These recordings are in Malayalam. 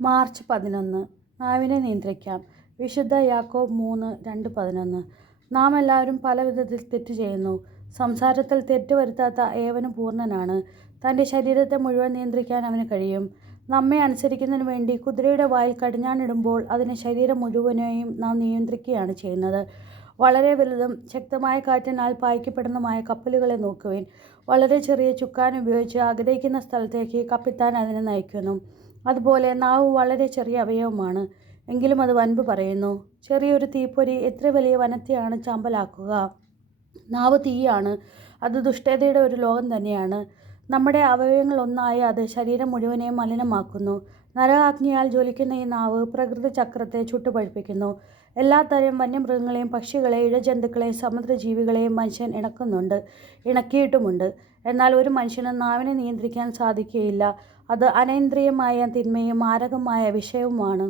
മാർച്ച് 11 നാവിനെ നിയന്ത്രിക്കാം. വിശുദ്ധ യാക്കോബ് 3:2-11. നാം എല്ലാവരും പല വിധത്തിൽ തെറ്റ് ചെയ്യുന്നു. സംസാരത്തിൽ തെറ്റ് വരുത്താത്ത ഏവനും പൂർണ്ണനാണ്. തൻ്റെ ശരീരത്തെ മുഴുവൻ നിയന്ത്രിക്കാൻ അവന് കഴിയും. നമ്മെ അനുസരിക്കുന്നതിന് വേണ്ടി കുതിരയുടെ വായിൽ കടിഞ്ഞാണിടുമ്പോൾ അതിന് ശരീരം മുഴുവനെയും നാം നിയന്ത്രിക്കുകയാണ് ചെയ്യുന്നത്. വളരെ വലുതും ശക്തമായ കാറ്റിനാൽ പായിക്കപ്പെടുന്നതുമായ കപ്പലുകളെ നോക്കുവിൻ. വളരെ ചെറിയ ചുക്കാൻ ഉപയോഗിച്ച് ആഗ്രഹിക്കുന്ന സ്ഥലത്തേക്ക് കപ്പിത്താൻ അതിനെ നയിക്കുന്നു. അതുപോലെ നാവ് വളരെ ചെറിയ അവയവമാണ്, എങ്കിലും അത് വൻപ് പറയുന്നു. ചെറിയൊരു തീപ്പൊരി എത്ര വലിയ വനത്തെയാണ് ചാമ്പലാക്കുക. നാവ് തീയാണ്, അത് ദുഷ്ടതയുടെ ഒരു ലോകം തന്നെയാണ്. നമ്മുടെ അവയവങ്ങളൊന്നായ അത് ശരീരം മുഴുവനെയും മലിനമാക്കുന്നു. നരകാഗ്നിയാൽ ജ്വലിക്കുന്ന ഈ നാവ് പ്രകൃതി ചക്രത്തെ ചുട്ടുപഴുപ്പിക്കുന്നു. എല്ലാത്തരം വന്യമൃഗങ്ങളെയും പക്ഷികളെയും ഇഴജന്തുക്കളെയും സമുദ്രജീവികളെയും മനുഷ്യൻ ഇണക്കിയിട്ടുമുണ്ട്. എന്നാൽ ഒരു മനുഷ്യനും നാവിനെ നിയന്ത്രിക്കാൻ സാധിക്കുകയില്ല. അത് അനിയന്ത്രിതമായ തിന്മയും മാരകമായ വിഷയവുമാണ്.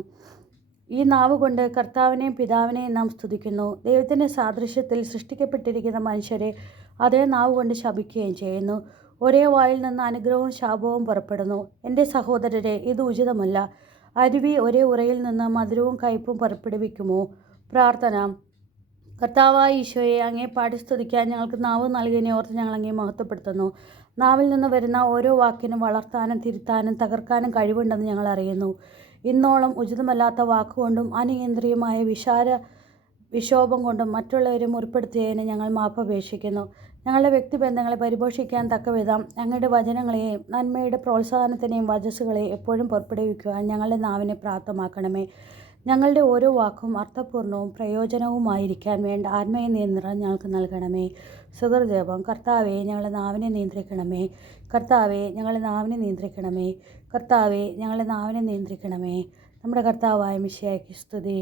ഈ നാവ് കൊണ്ട് കർത്താവിനെയും പിതാവിനെയും നാം സ്തുതിക്കുന്നു. ദൈവത്തിൻ്റെ സാദൃശ്യത്തിൽ സൃഷ്ടിക്കപ്പെട്ടിരിക്കുന്ന മനുഷ്യരെ അതേ നാവ് കൊണ്ട് ശപിക്കുകയും ചെയ്യുന്നു. ഒരേ വായിൽ നിന്ന് അനുഗ്രഹവും ശാപവും പുറപ്പെടുന്നു. എൻ്റെ സഹോദരരെ, ഇത് ഉചിതമല്ല. അരുവി ഒരേ ഉറയിൽ നിന്ന് മധുരവും കയ്പും പുറപ്പെടുവിക്കുമോ? പ്രാർത്ഥന. കർത്താവായ ഈശോയെ, അങ്ങേ പാടി സ്തുതിക്കാൻ ഞങ്ങൾക്ക് നാവ് നൽകിയതിനെ ഓർത്ത് ഞങ്ങൾ അങ്ങേ മഹത്വപ്പെടുത്തുന്നു. നാവിൽ നിന്ന് വരുന്ന ഓരോ വാക്കിനും വളർത്താനും തിരുത്താനും തകർക്കാനും കഴിവുണ്ടെന്ന് ഞങ്ങൾ അറിയുന്നു. ഇന്നോളം ഉചിതമല്ലാത്ത വാക്കുകൊണ്ടും അനിയന്ത്രിതമായ വിക്ഷോഭം കൊണ്ടും മറ്റുള്ളവരെ മുറിപ്പെടുത്തിയതിന് ഞങ്ങൾ മാപ്പപേക്ഷിക്കുന്നു. ഞങ്ങളുടെ വ്യക്തിബന്ധങ്ങളെ പരിപോഷിക്കാൻ തക്കവിധം ഞങ്ങളുടെ വചനങ്ങളെയും നന്മയുടെ പ്രോത്സാഹനത്തിനെയും വചസ്സുകളെ എപ്പോഴും പുറപ്പെടുവിക്കുവാൻ ഞങ്ങളുടെ നാവിനെ പ്രാപ്തമാക്കണമേ. ഞങ്ങളുടെ ഓരോ വാക്കും അർത്ഥപൂർണവും പ്രയോജനവുമായിരിക്കാൻ വേണ്ട ആത്മീയ നിയന്ത്രണം ഞങ്ങൾക്ക് നൽകണമേ. സുഹൃദേവം. കർത്താവെ, ഞങ്ങളുടെ നാവിനെ നിയന്ത്രിക്കണമേ. കർത്താവെ, ഞങ്ങളുടെ നാവിനെ നിയന്ത്രിക്കണമേ. കർത്താവെ, ഞങ്ങളുടെ നാവിനെ നിയന്ത്രിക്കണമേ. നമ്മുടെ കർത്താവായ മിശിഹായ്ക്ക് സ്തുതി.